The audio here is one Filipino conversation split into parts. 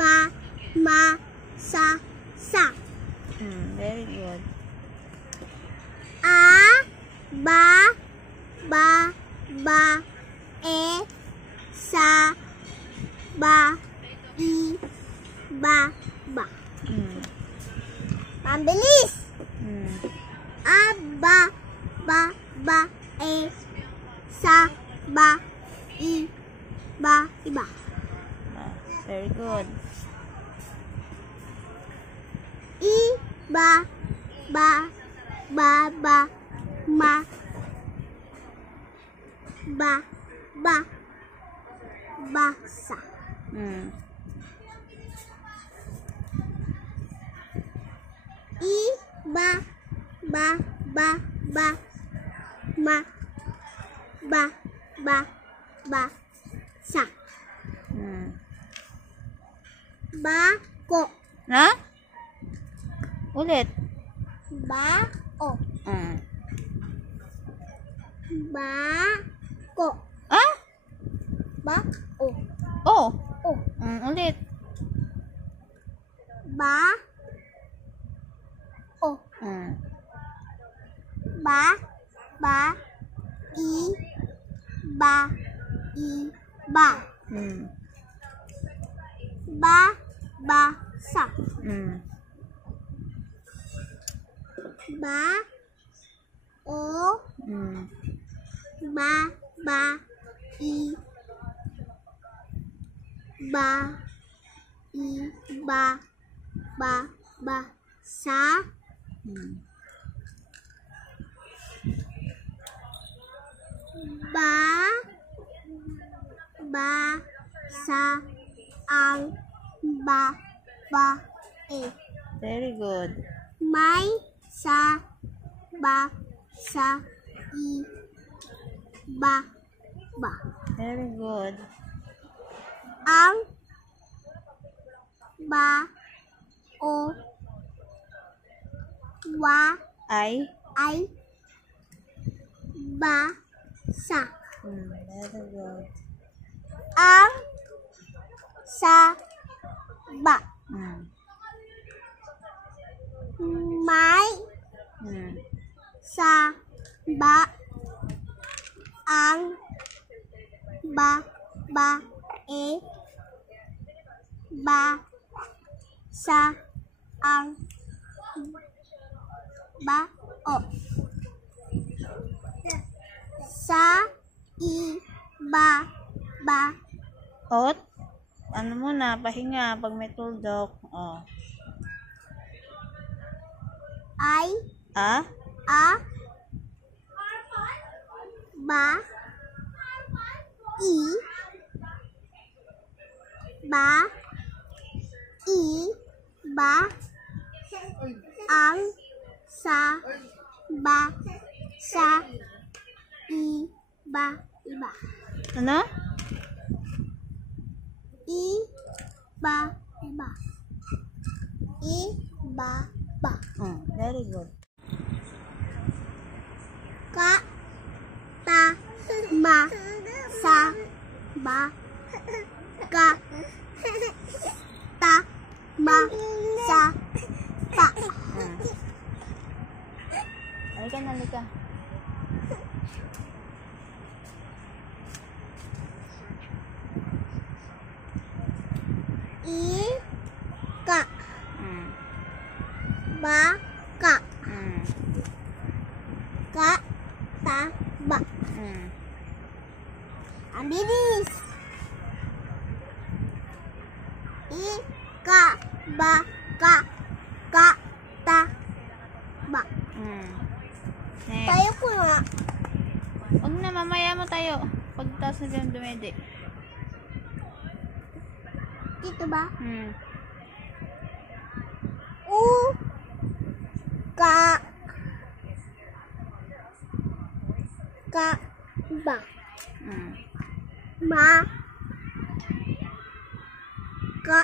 ma, ma, sa. Very good. A, ba, e, sa, ba, i, ba. Pambilis. A, ba, e, sa, ba, i, ba, iba. Very good. I, ba, ma, basa. I, ba, ma, sa. Bako. Na? Ulit. Bao. Bako. Ah? Bao. Oh. Oh. Ulit. Ba. Oh. Ba. I. Ba. Sa. Ba. O. Ba. I. Ba. Sa. Sa. Ang. E. Very good. May. Sa. I. Ba. Very good. Ang. O. I. Sa. Very good. Ang. Sa. May. Sa. Ang. E. Sa. Ang. O. Sa. I. Ot. Ano muna, pahinga pag may tuldok. Oh. I. A. Ba. I. Ang. Sa. I. Iba. Ano? Iba. Very good. Ka. Ta. Ma. Sa. Ba. Ka. Ta. Ma. Sa. Pa. Halika. Ka. Baka. Ka. Ta. Ba. Ang bilis. Ka. Baka. Ka. Ta. Ba. Next. Tayo ko nga. Huwag na, mamaya mo tayo. Pagtaas na dyan dumede. Dito ba? Ka. Ba. Ma. Ka.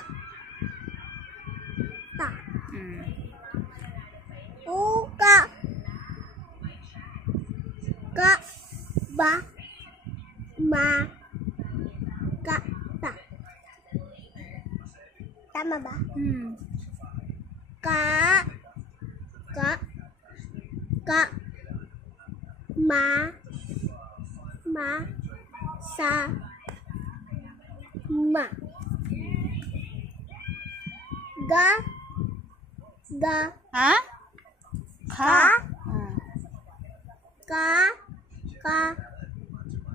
Ta. Ka. Ka. Ba. Ma. Ka. Ta. Tama ba? Ka. Ka. Ka. Ma. Ma. Sa. Ma. Ga. Ga. Ha? Ka. Ah. Ka. Ka.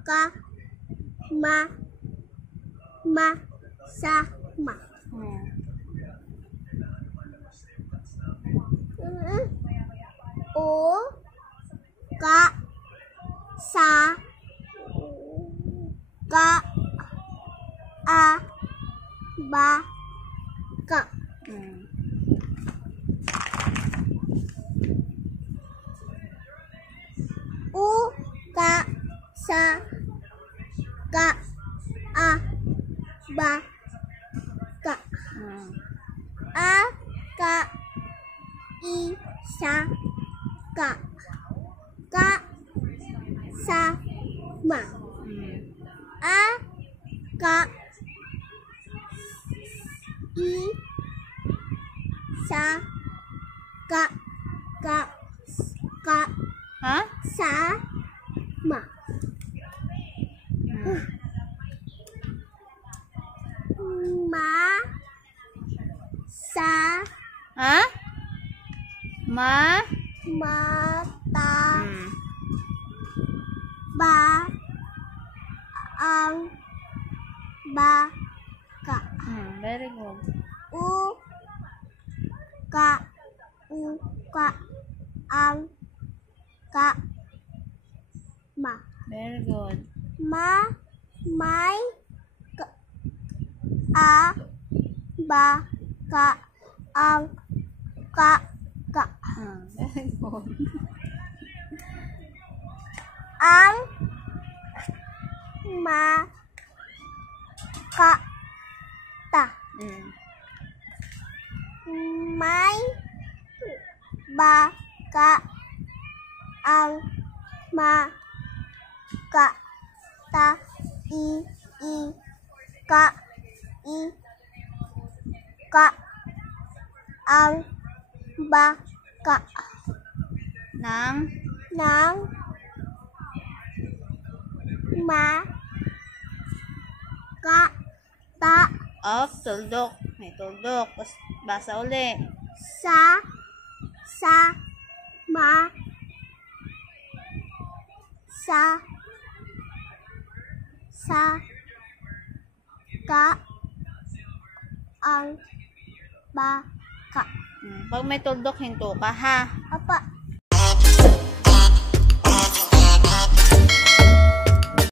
Ka. Ma. Ma. Sa. Ma. O. Ka. Sa. Ka. A. Ba. Ka. U. Ka. Sa. Ka. A. Ba. Ka. A. Ka. I. Sa. Ka. Ka. Sa. Ma. A. Ka. I. Sa. Ka. Ka. Ka. Ha? Sa. Ma. Ma. Sa. Ha? Ma? Mata. Ba. Ang. Ba. Ka. Very good. U. Ka. U. Ka. Ang. Ka. Ma. Very good. Ma. May. Ka. A. Ba. Ka. Ang. Ka. Ka. Very good. Ang. Ma. Ka. Ta. May. Ba. Ka. Ang. Ma. Ka. Ta. I. Ka. I. Ka. Ang. Ba. Ka. Nang? Nang. Ma. Ka. Ta. Of, tuldok. May tuldok. Tapos, basa uli. Sa. Sa. Ma. Sa. Sa. Ka. Ang. Ba. Ka. Pag may tuldok, hinto ka, ha? Apa.